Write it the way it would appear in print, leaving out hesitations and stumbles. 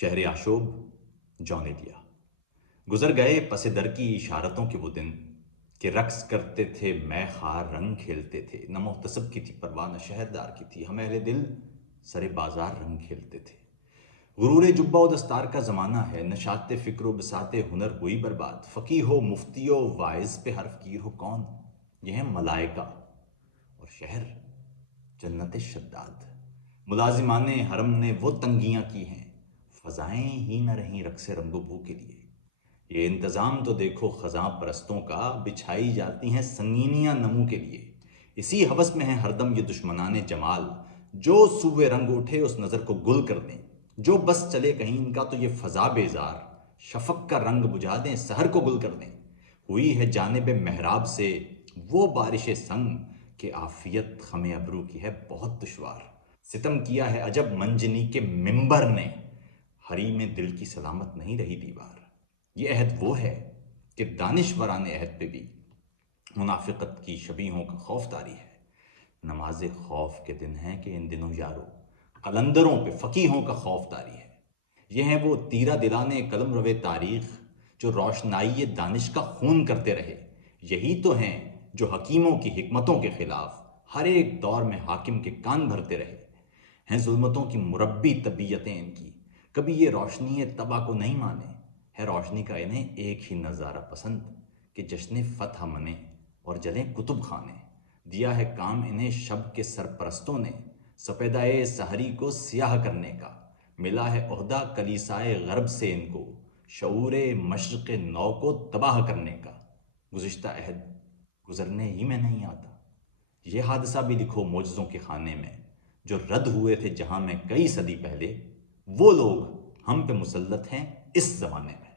شہر آشوب جونے دیا گزر گئے پس در کی اشارتوں کے وہ دن کہ رقص کرتے تھے میں خار رنگ کھیلتے تھے، نہ محتسب کی تھی پرواہ نہ شہردار کی تھی، ہم اہل دل سرے بازار رنگ کھیلتے تھے۔ غرور جبہ و دستار کا زمانہ ہے، نشاط فکر و بساط ہنر ہوئی برباد، فقیہ ہو مفتی و واعظ پہ حرف گیر ہو کون، یہ ہیں ملائکہ اور شہر جنت شداد۔ ملازمان حرم نے وہ تنگیاں کی ہیں، فضائیں ہی نہ رہیں رقص رنگ و بو کے لیے۔ یہ انتظام تو دیکھو خزاں پرستوں کا، بچھائی جاتی ہیں سنگینیاں نمو کے لیے۔ اسی ہوس میں ہے ہر دم یہ دشمنان جمال، جو سوئے رنگ اٹھے اس نظر کو گل کر دیں، جو بس چلے کہیں ان کا تو یہ فضا بیزار، شفق کا رنگ بجھا دیں سحر کو گل کر دیں۔ ہوئی ہے جانب محراب سے وہ بارش سنگ کہ عافیت خم ابرو کی ہے بہت دشوار۔ ستم کیا ہے عجب منجنی کے ممبر نے، حریم دل کی سلامت نہیں رہی دیوار۔ یہ عہد وہ ہے کہ دانشوران عہد پہ بھی منافقت کی شبیہوں کا خوف طاری ہے۔ نماز خوف کے دن ہیں کہ ان دنوں یارو، قلندروں پہ فقیہوں کا خوف طاری ہے۔ یہ ہیں وہ تیرہ دلانے قلم رو تاریخ جو روشنائی دانش کا خون کرتے رہے، یہی تو ہیں جو حکیموں کی حکمتوں کے خلاف ہر ایک دور میں حاکم کے کان بھرتے رہے۔ ہیں ظلمتوں کی مربی طبیعتیں ان کی، کبھی یہ روشنی طبع کو نہیں مانے، ہے روشنی کا انہیں ایک ہی نظارہ پسند کہ جشن فتح منے اور جلیں کتب خانے۔ دیا ہے کام انہیں شب کے سرپرستوں نے، سپیدائے سحری کو سیاہ کرنے کا۔ ملا ہے عہدہ کلیسائے غرب سے ان کو، شعور مشرق نو کو تباہ کرنے کا۔ گزشتہ عہد گزرنے ہی میں نہیں آتا، یہ حادثہ بھی لکھو معجزوں کے خانے میں، جو رد ہوئے تھے جہاں میں کئی صدی پہلے، وہ لوگ ہم پہ مسلط ہیں اس زمانے میں۔